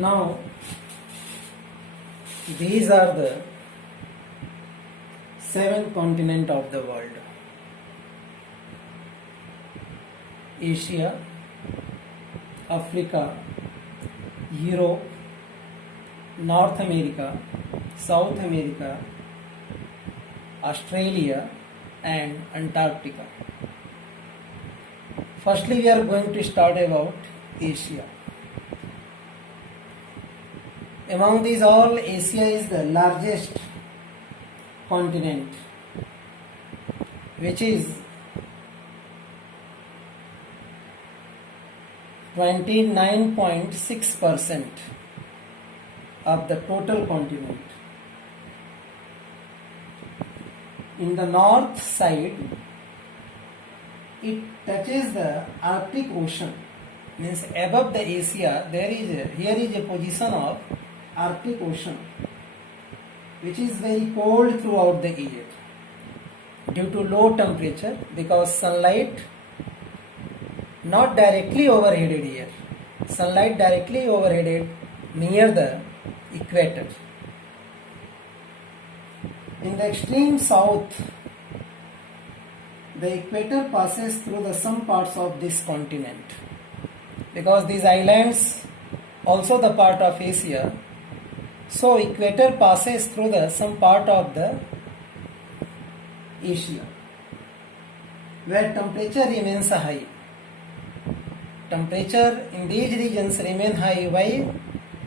Now, these are the 7 continents of the world: Asia, Africa, Europe, North America, South America, Australia, and Antarctica. Firstly, we are going to start about Asia. Among these all, Asia is the largest continent, which is 29.6% of the total continent. In the north side, it touches the Arctic Ocean. Means above the Asia, here is a position of Arctic Ocean, which is very cold throughout the year due to low temperature, because sunlight not directly overheaded here. Sunlight directly overheaded near the equator. In the extreme south, the equator passes through some parts of this continent, because these islands also the part of Asia. So equator passes through some part of the Asia, where temperature remains high. Temperature in these regions remain high. Why?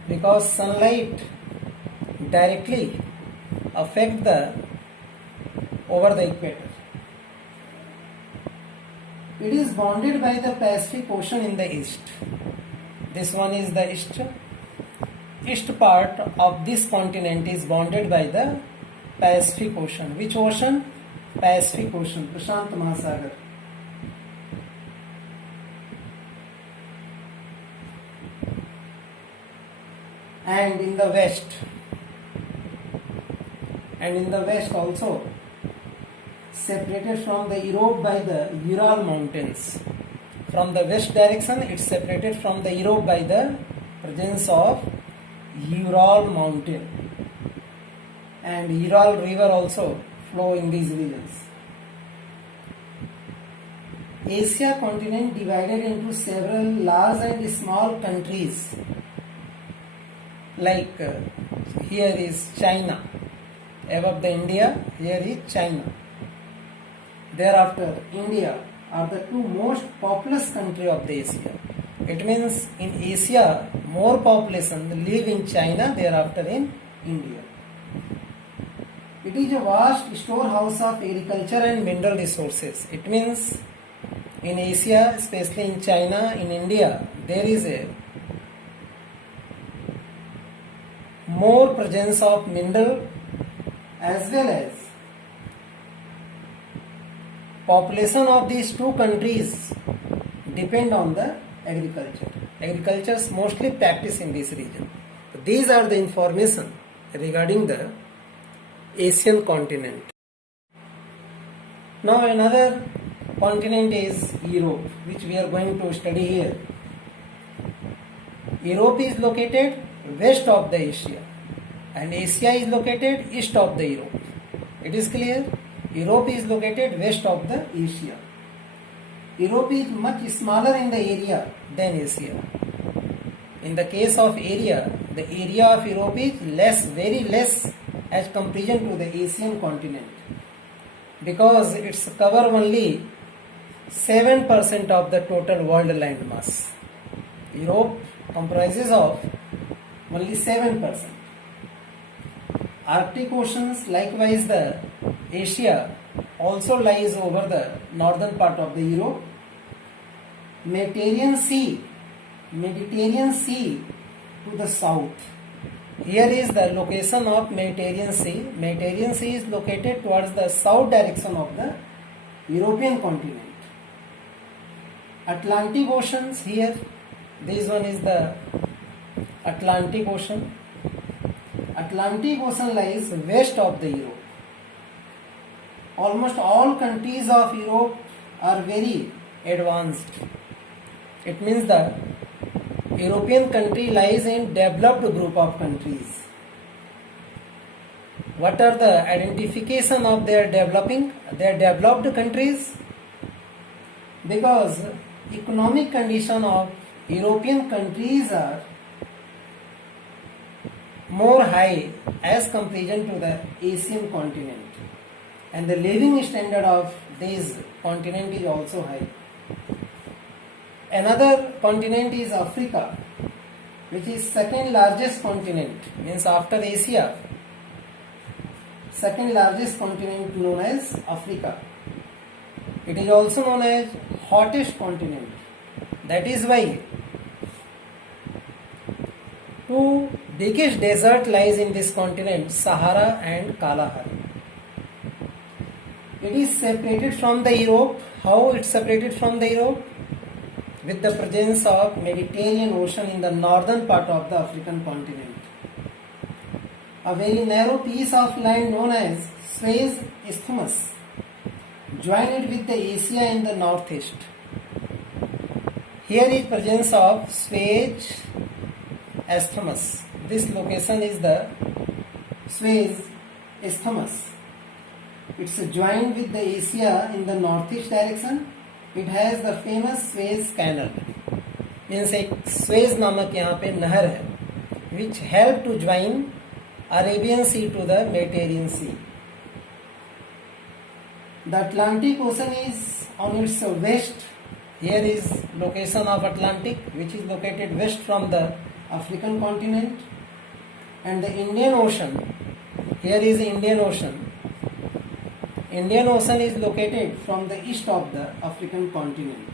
Because sunlight directly affect over the equator. It is bounded by the Pacific Ocean in the east. This one is the east part of this continent is bounded by the Pacific Ocean. Which ocean? Pacific Ocean, Prashant Mahasagar. And in the west also, separated from the Europe by the Ural Mountains. From the west direction, it is separated from the Europe by the presence of Ural Mountain, and Ural River also flow in these regions. Asia continent divided into several large and small countries. Like here is China, above the India, here is China. Thereafter, India are the two most populous country of the Asia. It means in Asia, more population live in China, thereafter in India. It is a vast storehouse of agriculture and mineral resources. It means in Asia, especially in China, in India, there is a more presence of mineral as well as population of these two countries depend on the agriculture. Agriculture is mostly practiced in this region. These are the information regarding the Asian continent. Now another continent is Europe, which we are going to study here. Europe is located west of the Asia, and Asia is located east of the Europe. It is clear? Europe is located west of the Asia. Europe is much smaller in the area than Asia. In the case of area, the area of Europe is less, very less as comparison to the Asian continent, because it's cover only 7% of the total world land mass. Europe comprises of only 7%. Arctic oceans, likewise the Asia, also lies over the northern part of the Europe. Mediterranean Sea to the south. Here is the location of Mediterranean Sea. Mediterranean Sea is located towards the south direction of the European continent. Atlantic Oceans here. This one is the Atlantic Ocean. Atlantic Ocean lies west of the Europe. Almost all countries of Europe are very advanced. It means that European country lies in developed group of countries. What are the identification of their developed countries? Because economic condition of European countries are more high as comparison to the Asian continent, and the living standard of this continent is also high. Another continent is Africa, which is second largest continent, means after Asia, second largest continent known as Africa. It is also known as hottest continent. That is why two biggest desert lies in this continent, Sahara and Kalahari. It is separated from the Europe. How it separated from the Europe? With the presence of Mediterranean Ocean in the northern part of the African continent. A very narrow piece of land known as Suez Isthmus joined with the Asia in the northeast. Here is presence of Suez Isthmus. This location is the Suez Isthmus. It's joined with the Asia in the northeast direction. It has the famous Suez Canal. Means एक Suez नामक यहाँ पे नहर है, which help to join Arabian Sea to the Mediterranean Sea. The Atlantic Ocean is on its west. Here is location of Atlantic, which is located west from the African continent, and the Indian Ocean. Here is Indian Ocean. Indian Ocean is located from the east of the African continent.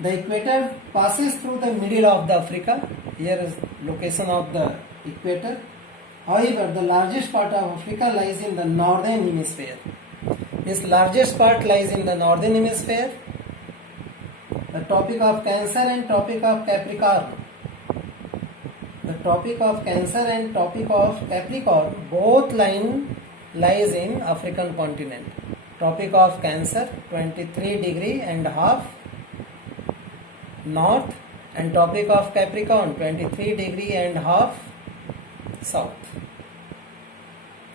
The equator passes through the middle of the Africa. Here is location of the equator. However, the largest part of Africa lies in the northern hemisphere. This largest part lies in the northern hemisphere. The Tropic of Cancer and Tropic of Capricorn. The Tropic of Cancer and Tropic of Capricorn both lies in African continent. Tropic of Cancer 23.5 north and Tropic of Capricorn 23.5 south.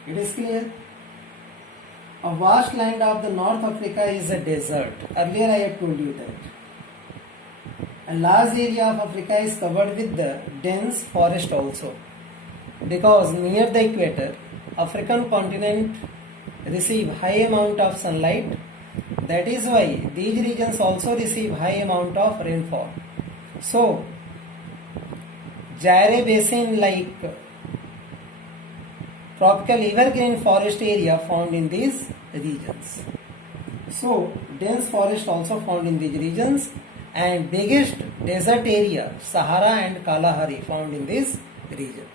It is clear. A vast land of the North Africa is a desert. Earlier I had told you that. A large area of Africa is covered with the dense forest also. Because near the equator, African continent receive high amount of sunlight. That is why these regions also receive high amount of rainfall. So, Zaire Basin like tropical evergreen forest area found in these regions. So, dense forest also found in these regions, and biggest desert area Sahara and Kalahari found in this region.